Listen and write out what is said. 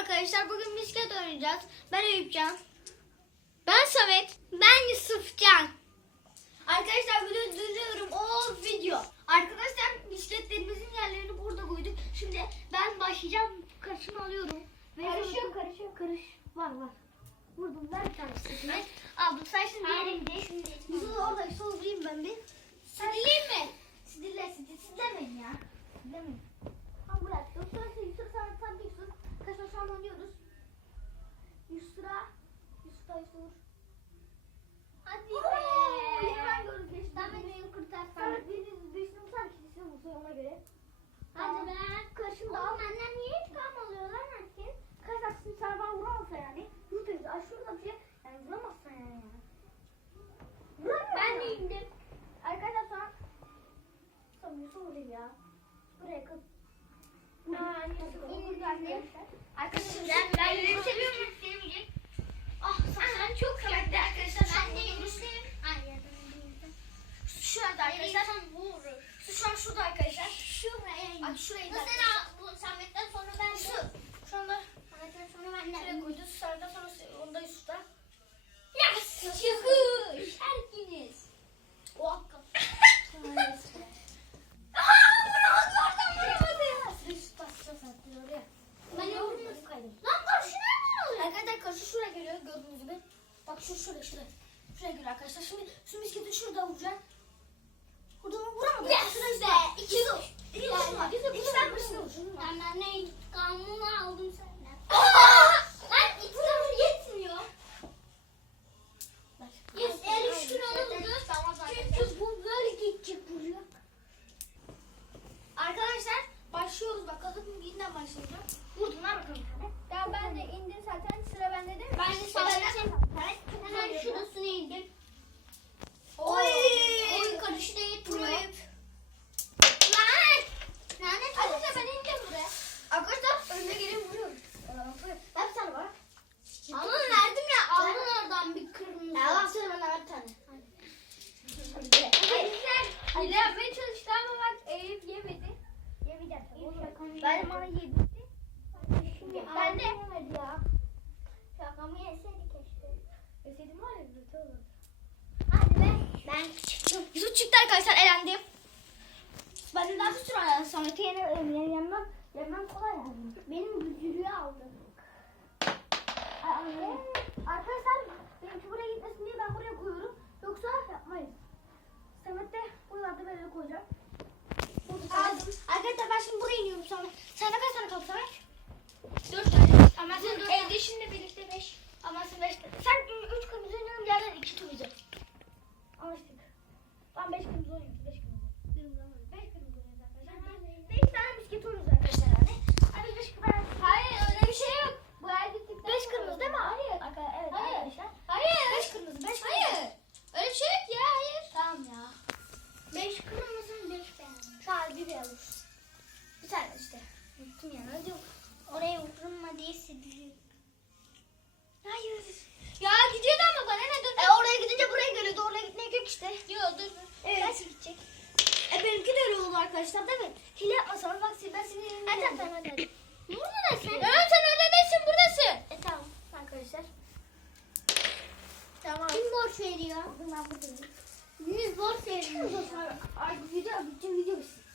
arkadaşlar. Bugün bisiklet oynayacağız. Ben Eyüpcan. Ben Samet. Ben Yusufcan. Arkadaşlar video duruyorum. O video. Arkadaşlar bisikletlerimizin yerlerini burada koyduk. Şimdi ben başlayacağım. Karışımı alıyorum. Ve Karışıyor, karışıyor. Karış. Var var. Vurdum ben bir tanesini. Aldım. Sen şimdi diğerini gidelim. Yusuf orada soğuyayım ben bir. Sidileyim mi? Sidile sidile. Sidilemeyin ya. Sidilemeyin. Tam bırak. Yoksa Yusuf sen sen de Yusuf. Kaçma şu an oynuyoruz. Yusuf'a. Yusuf. Hadi be. Hemen gördük geçti. Samet beni kurtarsana. Samet birini birisini tutar ikincisini vursa ona göre. Hadi be. Karşımda Oğlum benden niye şurayı Nasıl Vurdum ver bakalım. Ya ben de indim zaten sıra bende değil mi? Ben de Samet'in Çok hemen güzel şurasına indim. Oy. Oy karışı da yetmiyor. Burayı. Lan! Lanet olsun. Arkadaşlar ben ineceğim buraya. Arkadaşlar önüne gelin vuruyorum. Ben bir tane var. Ama verdim ya aldın oradan bir kırmızı. Ya lan söyle bana ver bir tane. Güzel. Hile yapmaya çalıştı ama bak Eyüp yemedi. Yemeyeceğim. Şakamı Ben yedi. bana yedirdi. Ben de. yemedi ya. Şakamı yeseydi keşke. Ösedim var ya kötü olur. Hadi be. Ben çıktım. Yusuf çıktı arkadaşlar elendim. Ben de daha bir sürü ayağım. Samet'i yene, yene, yenmem. Yenmem kolay yani. Benim gücürüğü aldım. Ay, Arkadaşlar benimki buraya gitmesin diye ben buraya koyuyorum. Yoksa yapmayız. Samet de buralarda böyle koyacak. Aldım. Arkadaşlar ben şimdi buraya iniyorum Samet. Sende kaç tane kaldı Samet? Dört tane. Ama sen dört evde şimdi birlikte beş. Ama sen beş. Sen Hadi. Oraya vurma diye sidiliyor. Hayır. Ya gidiyordu ama bana ne dur. E oraya gidince buraya geliyordu. Oraya gitmek yok işte. Yok dur. Evet. Nasıl gidecek? E benimki de öyle oldu arkadaşlar değil mi? Hile yapmasam bak ben senin elini Hadi tamam hadi. hadi. Burada da sen. Evet sen orada değilsin buradasın. E tamam arkadaşlar. Tamam. Kim borç veriyor? Ben buradayım. Biriniz borç veriyor. Ay video bütün video bitsin.